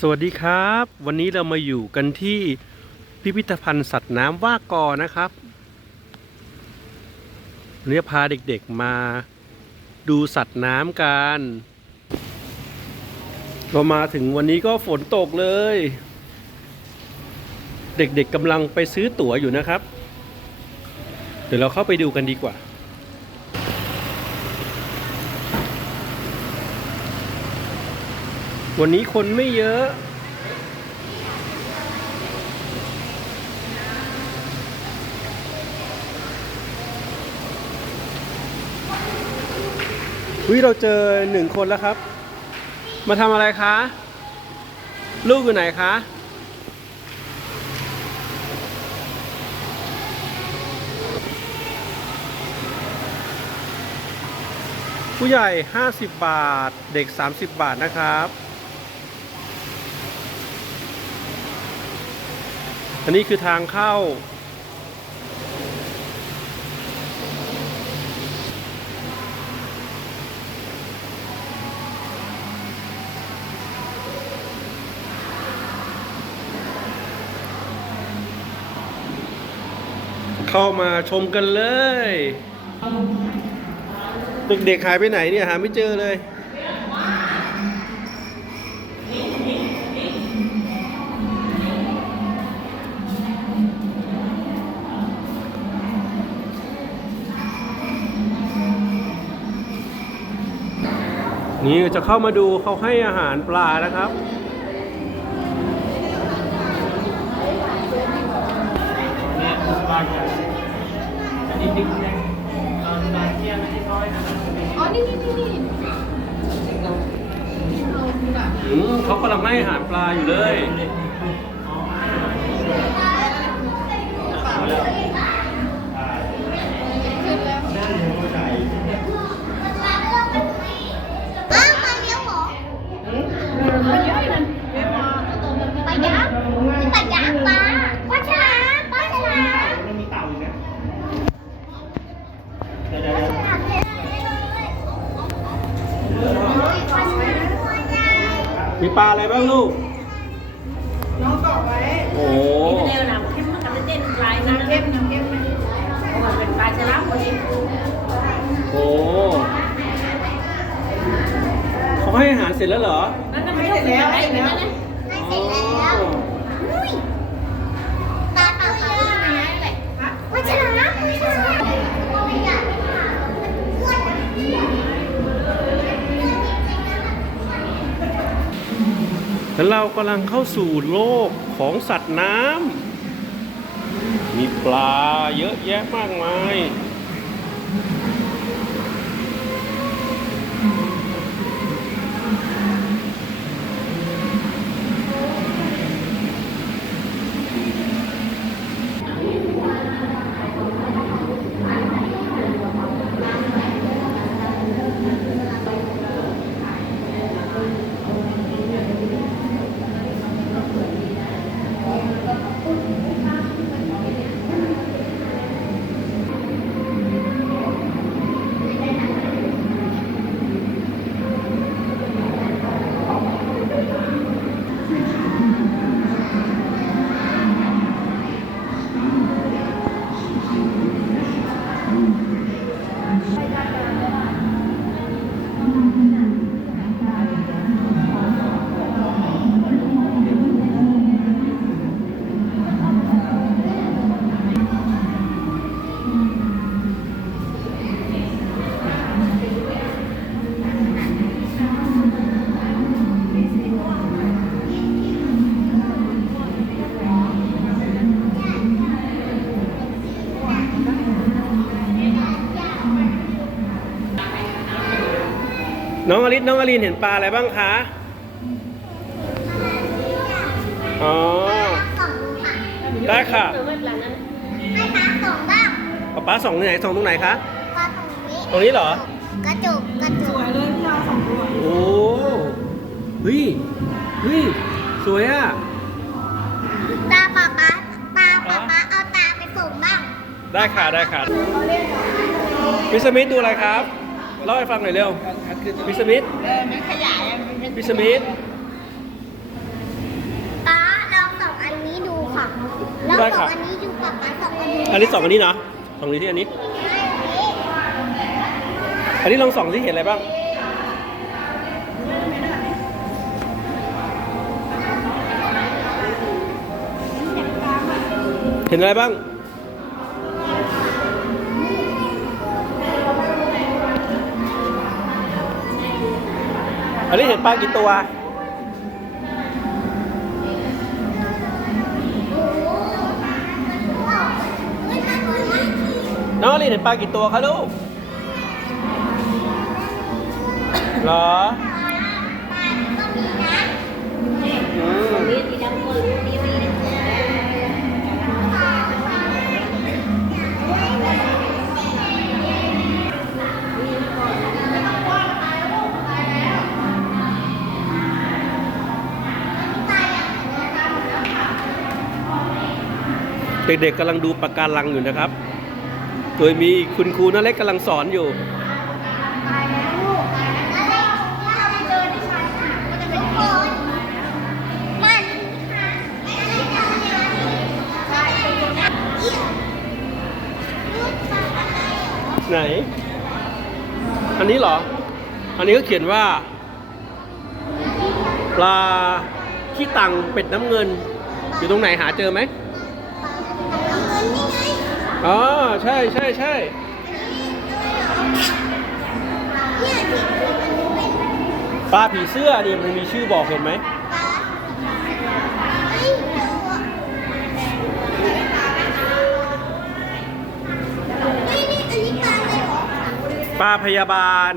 สวัสดีครับ วันนี้เรามาอยู่กันที่พิพิธภัณฑ์สัตว์น้ำว่ากอนะครับวันนี้พาเด็กๆมาดูสัตว์น้ำกันเรามาถึงวันนี้ก็ฝนตกเลย เด็กๆกำลังไปซื้อตั๋วอยู่นะครับ เดี๋ยวเราเข้าไปดูกันดีกว่า วันนี้คนไม่เยอะ วิเราเจอหนึ่งคนแล้วครับ มาทำอะไรคะ ลูกอยู่ไหนคะ ผู้ใหญ่ 50 บาท เด็ก 30 บาทนะครับ อันนี้คือทางเข้า เข้ามาชมกันเลย เด็กๆหายไปไหนเนี่ย หาไม่เจอเลย นี่จะเข้ามาดูเขาให้อาหารปลานะครับ อ๋อ นี่นี่นี่นี่อืมเขากำลังให้อาหารปลาอยู่เลย ขึ้นแล้ว อ้าวมาเลี้ยงเหรอ มันเยอะนั่น ปลายักษ์ปลายักษ์ปลาปลาฉลามปลาฉลามปลาฉลามเต็มเลยปลาฉลามตัวใหญ่ มี ปลาอะไรบ้างลูก น้องเกาะไว้โอ้เร็วนะเข้มมันจะเต้นลายนะน้ำเข้มน้ำเข้มไหมเพราะมันเป็นปลายฉลามพอดีโหเขาให้อาหารเสร็จแล้วเหรอ นั่นน่ะไม่ได้แล้วไอ้นั่นนะ แล้วเรากำลังเข้าสู่โลกของสัตว์น้ำมีปลาเยอะแยะมากมาย น้องอลิศน้องอลินเห็นปลาอะไรบ้างคะอ๋อสองค่ะได้ค่ะเออไม่เป็นไรนั่นให้ปลาสองบ้างปลาปลาสองที่ไหนสองตรงไหนคะปลาตรงนี้ตรงนี้เหรอกระจุกกระจุสกวยเลยพี่เอาสองตัวโอ้เฮ้ยเฮ้ยสวยอะตาป๊าป๊าตาป๊าป๊าเอาตาไปส่งบ้างได้ค่ะได้ค่ะพิสมิธดูอะไรครับ เล่าให้ฟังหน่อยเร็วพิสมิธเออขยายพิสมิธป๊าลองส่องอันนี้ดูค่ะลองสองอันนี้ดูป๊าป๊าสองอันนี้อันนี้สองอันนี้นะสองนี้ที่อันนี้ อันนี้ลองส่องที่เห็นอะไรบ้างเห็นอะไรบ้าง อันนี้เห็นปลากี่ตัว น้องอลินเห็นปลากี่ตัวคะลูก เหรอ อืมนี่ที่ดำคน เด็กๆกำลังดูปะการังอยู่นะครับ โดยมีคุณครูน้าเล็กกำลังสอนอยู่ ไหน อันนี้เหรอ อันนี้ก็เขียนว่า ปลาขี้ตังเป็ดน้ำเงิน อยู่ตรงไหนหาเจอไหม อ๋อใช่ใช่ใช่ปลาผีเสื้อนี่มันมีชื่อบอกเห็นไหมปลาพยาบาล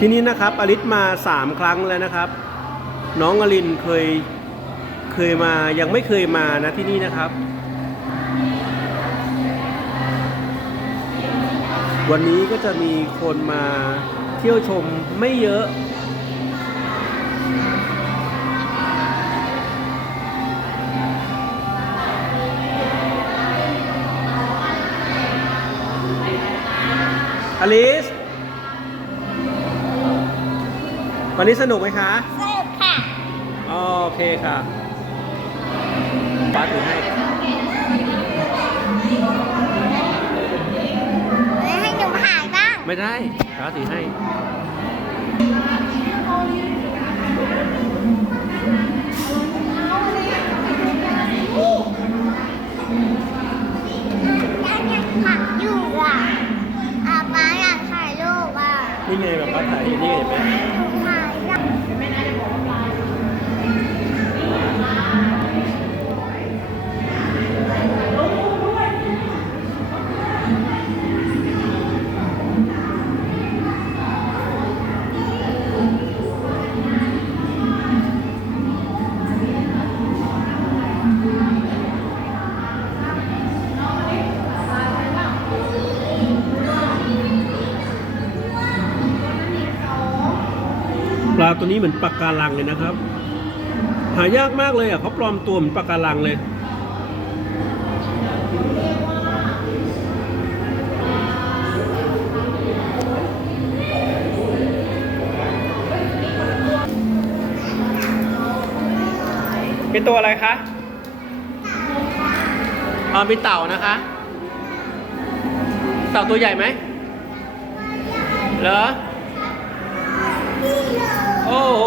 ที่นี่นะครับอลิสมาสามครั้งแล้วนะครับ น้องอลินเคยเคยมายังไม่เคยมานะที่นี่นะครับ วันนี้ก็จะมีคนมาเที่ยวชมไม่เยอะอลิส วันนี้สนุกไหมคะอ๋อโอเคค่ะป้าถือให้ให้หนูหายบ้าง ไม่ได้ป้าถือให้ ปลาตัวนี้เหมือนปลาการังเลยนะครับ หายากมากเลยอะเขาปลอมตัวเหมือนปลาการังเลยเป็นตัวอะไรคะอ๋อเป็นเต่านะคะ เต่าตัวใหญ่ไหมเหรอ โอ้โห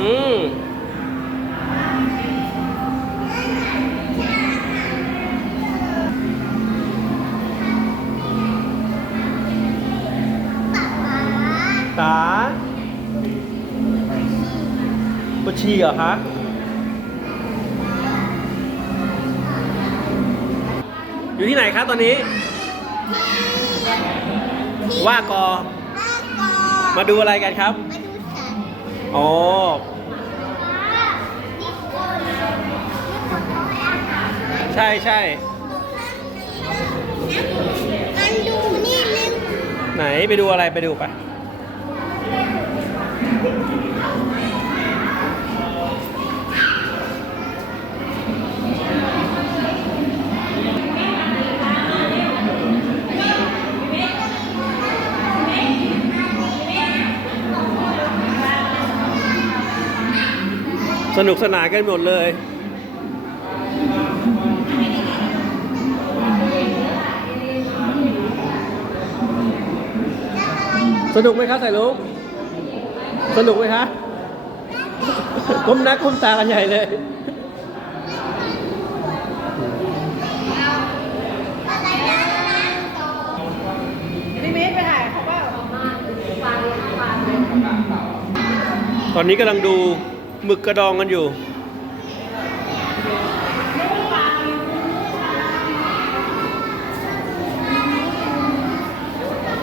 อืมตาปวดฉี่เหรอคะอยู่ที่ไหนคะตอนนี้ ว่ากอ มาดูอะไรกันครับอ๋อใช่ใช่ไหนไปดูอะไรไปดูไป สนุกสนานกันหมดเลย สนุกไหมครับใส่ลุกสนุกไหมคะก้มหน้าก้มตากันใหญ่เลยอะไรนะพี่เมย์ไปถ่ายเขาเปล่าตอนนี้กำลังดู หมึกกระดองกันอยู่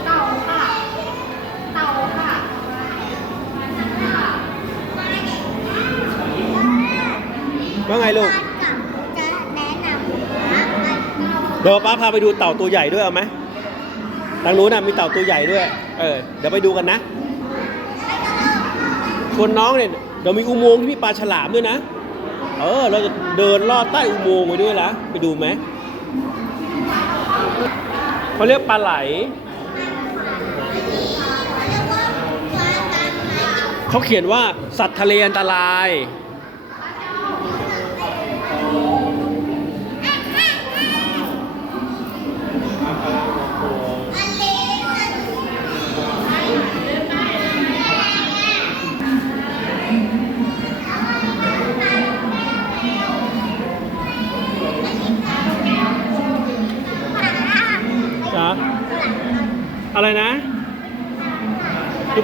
เต่าค่ะเต่าค่ะว่าไงลูก จะแนะนำนะมันเดี๋ยวป้าพาไปดูเต่าตัวใหญ่ด้วยเอาไหมทางนู้นน่ะมีเต่าตัวใหญ่ด้วย เออ เดี๋ยวไปดูกันนะ ชวนน้องเนี่ย เดี๋ยวมีอุโมงค์ที่มีปลาฉลามด้วยนะ เออ เราจะเดินลอดใต้อุโมงค์ไปด้วยละไปดูไหมเขาเรียกปลาไหล เขาเขียนว่าสัตว์ทะเลอันตราย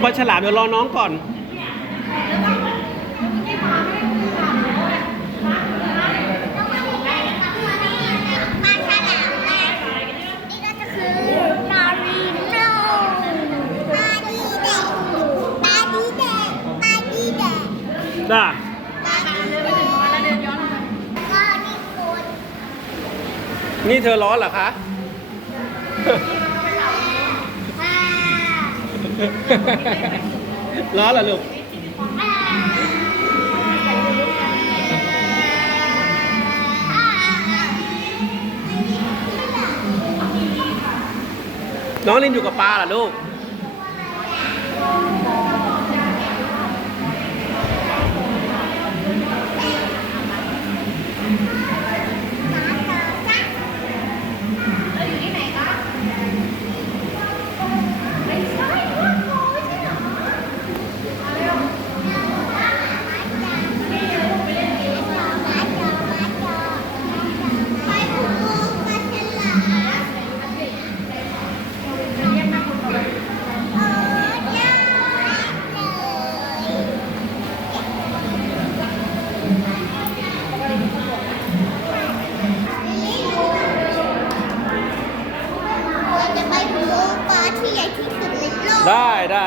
ดูปลาฉลามเดี๋ยวรอน้องก่อนปลาฉลามแรกนี่ก็จะคือปลารีโนปลาดีแดงปลาดีแดงปลาดีแดงจ้าปลาดีแดงก็นี่คนนี่เธอร้อนเหรอคะอ่า ร้อนเหรอลูกน้องเล่นอยู่กับปลาเหรอลูก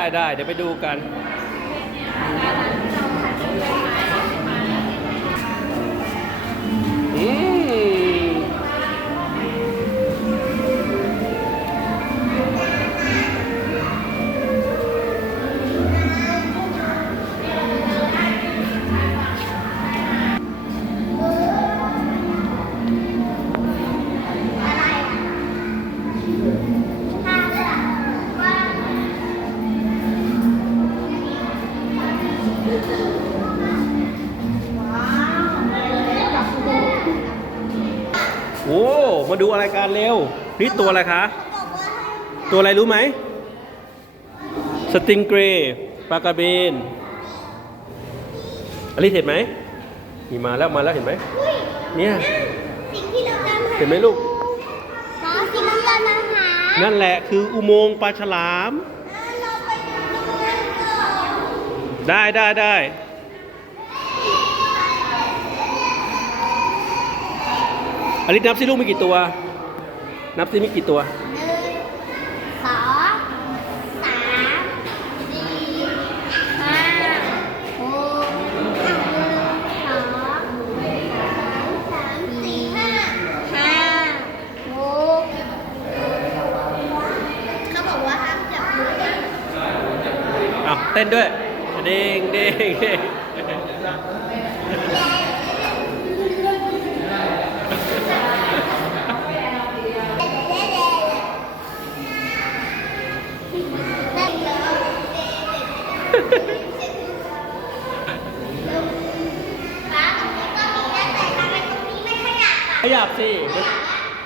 ได้ได้เดี๋ยวไปดูกันาดูอะไรกันเร็วนี่ตัวอะไรคะบอกว่าให้ตัวอะไรรู้ไหม สติงเกรย์ปลากระเบนอลิซเห็นไหมนี่มาแล้วมาแล้วเห็นไหมอุ้ยเนี่ยสิ่งที่เราตามหาเห็นไหมลูกน้องสิ่งที่เราตามหานั่นแหละคืออุโมงค์ปลาฉลาม เราไปดูตรงนั้นก่อนได้ได้ได้อลิซนับสิลูกมีกี่ตัว นับซิมีกี่ตัว หนึ่งสองสามสี่ห้าหกหนึ่งสองสามสี่ห้าห้ากเขาบอกว่าห้ามจับมืออาเต้นด้วยเด้งเด้งเด้ง ขยับสิมัน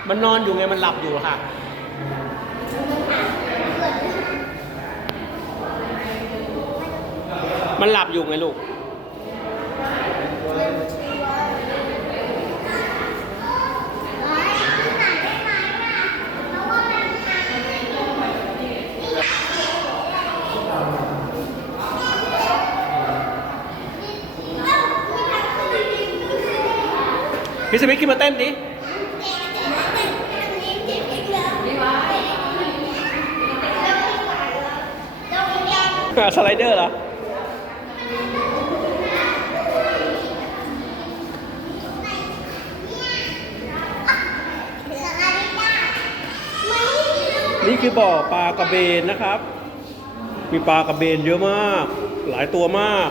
มันนอนอยู่ไงมันหลับอยู่ค่ะ มันหลับอยู่ไงลูก พี่สมิธขึ้นมาเต้นดิสไลเดอร์เหรอนี่คือบ่อปลากระเบนนะครับ มีปลากระเบนเยอะมาก หลายตัวมาก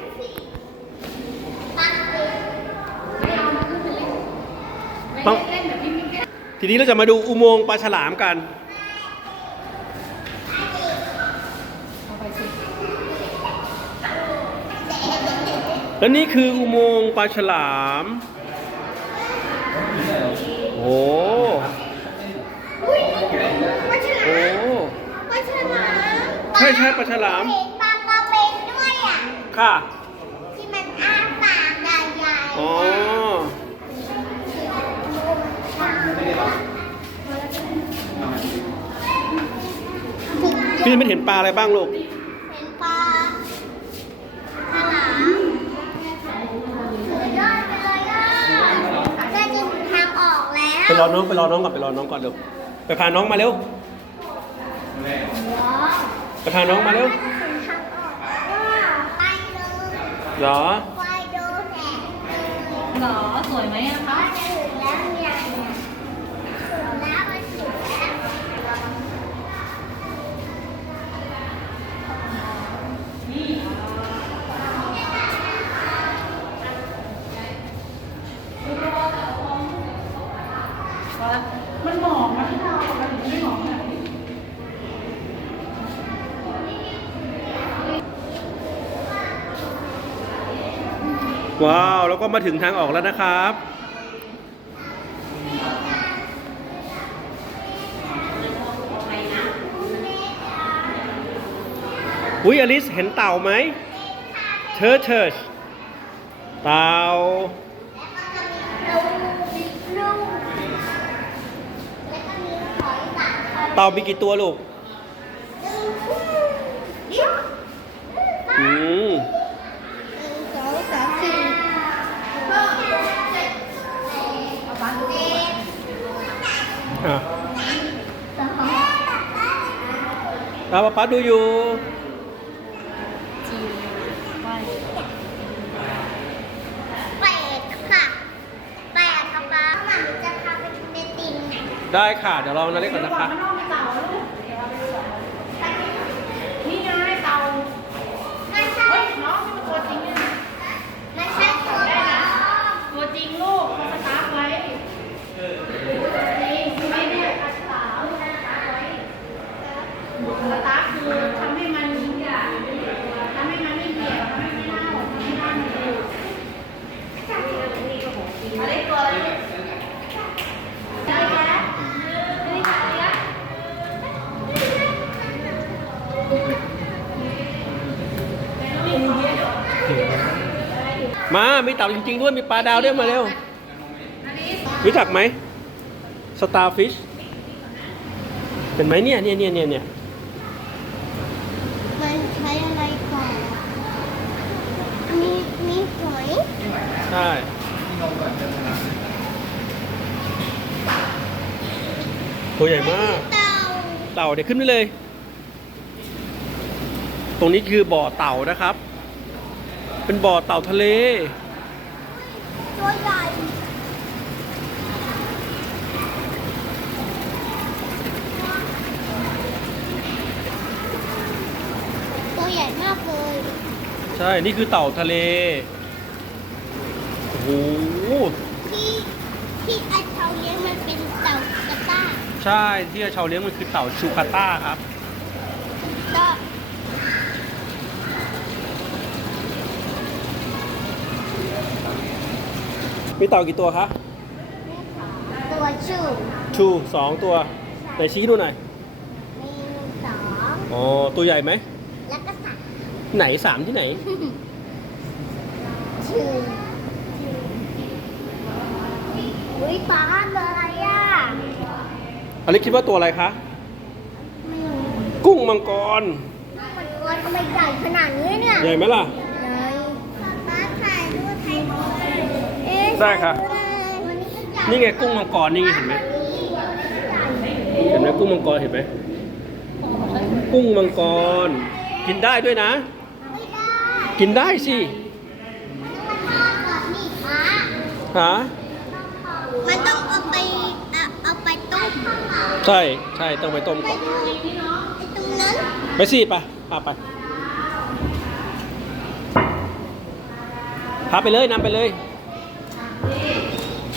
ต้องเล่นแบบพี่มิ้งก็ได้ทีนี้เราจะมาดูอุโมงค์ปลาฉลามกันเอาไปสิและนี่คืออุโมงค์ปลาฉลาม โอ้โหอุ้ยปลาฉลาโอ้มปลาฉลามใช่ใช่ปลาฉลาม เห็นปลากระเบนด้วยอะ ค่ะ พี่ไม่เห็นปลาอะไรบ้างลูก เห็นปลาฉลามสุดยอดไปเลยอะใกล้จะถึงทางออกแล้วไปรอน้องไปรอน้องก่อนไปรอน้องก่อนเร็วไปพาน้องมาเร็วไปพาน้องมาเร็วถึงทางออกแล้วไปเลยเหรอไปดูแหน่หรอ สวยไหมอะคะ ว่าจะถึงแล้วเนี่ยถึงแล้วมันถึงแล้ว มันหมองนะพี่ดาวมันไม่หมองไหน ว้าว แล้วก็มาถึงทางออกแล้วนะครับ อุ้ยอลิสเห็นเต่าไหมเชิร์ชเชิร์ชเต่าเต่ามีกี่ตัวลูกอืม หนึ่งสองสามสี่ห้าหกเจ็ดแปดเจ็ด อะ สอง เอาป๊าป๊าดูอยู่จีว่าแปดค่ะแปดค่ะป้าหมันจะทำเป็นเนติงได้ค่ะ เดี๋ยวเรานาเล่นก่อนนะคะ ข้างนอกมีเต่าลูกนี่ไงเต่า ไม่ใช่ เฮ้ยน้องนี่มันตัวจริงเนี่ยนะ ไม่ใช่ตัวปลอม ตัวจริงลูกเขาสตาร์ทไว้ตัวจริงใช่ไหมเนี่ยปลาฉลามสตาร์ทไว้สตาร์ทคือทำให้มันทำให้มันไม่เหี่ยวทำให้ไม่เน่าทำให้หน้ามันดูมาเล็กตัวอะไรลูกได้แล้วได้แล้ว มา มีเต่าจริง ๆ ด้วย มีปลาดาวด้วยมาเร็ว รู้จักไหม Starfish เห็นไหมเนี่ยเนี่ยเนี่ยเนี่ยเนี่ยมันใช้อะไรก่อนมใช่ตัวใหญ่มาก เต่าเต่าเดี๋ยวขึ้นไปเลย ตรงนี้คือบ่อเต่านะครับ เป็นบ่อเต่าทะเล ตัวใหญ่ตัวใหญ่มากเลยใช่ นี่คือเต่าทะเล โอ้โห ที่ที่ไอเขาเลี้ยงมันเป็นเต่ากระต้าใช่ที่ชาวเลี้ยงมันคือเต่าชูคาต้าครับ ก็ มีเต่ากี่ตัวคะตัวชูชูสองตัวไหนชี้ดูหน่อย มีสองอ๋อ ตัวใหญ่ไหม แล้วก็สามไหนสามที่ไหน ชื่ออุ้ยปลาอะไรอะอเล็กคิดว่าตัวอะไรคะ ไม่รู้กุ้งมังกรมันตัวทำไมใหญ่ขนาดนี้เนี่ย ใหญ่ไหมล่ะ ใหญ่ป้าถ่ายรูปให้หน่อยเอ๊ะ ได้ครับถ่ายรูปได้นี่ไงกุ้งมังกรนี่ไงเห็นไหมเห็นไหมกุ้งมังกรเห็นไหมกุ้งมังกร กินได้ด้วยนะไม่ได้กินได้สิมันทอดก่อนนี่ป้าฮะมันต้องเอาไปเอาเอาไปต้มใช่ใช่ต้องไปต้มไปก่อนดูไอ้ตรงนั้นไปสิไปพาไปพาไปเลยนำไปเลย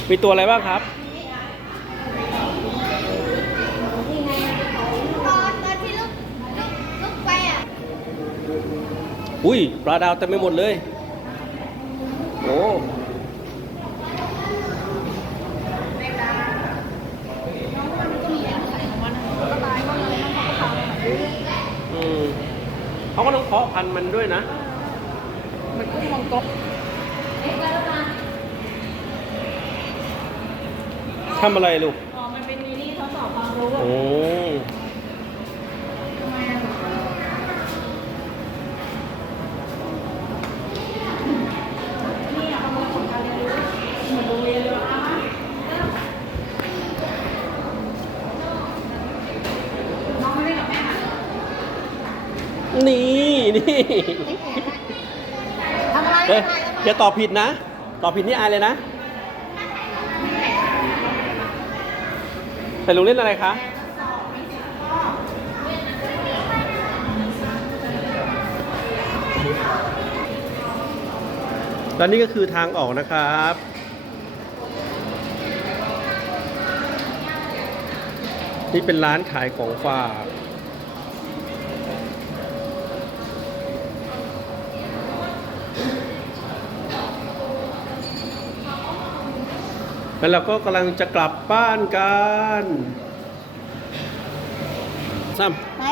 มีตัวอะไรบ้างครับตอนตอนที่ลูกลูกลูกไปอะอุ้ยปลาดาวเต็มไปหมดเลย โอ้อืมเขาก็ต้องเพาะพันธุ์มันด้วยนะ มันกุ้งมังกร ทำอะไรลูก อ๋อ มันเป็นมินิทดสอบความรู้โอ้นี่นี่ทำอะไรเฮ้ยอย่าตอบผิดนะ ตอบผิดนี่อายเลยนะ แต่ลุงเล่นอะไรคะและนี่ก็คือทางออกนะครับ นี่เป็นร้านขายของฝาก แล้วเราก็กำลังจะกลับบ้านกันซ้ำ ไป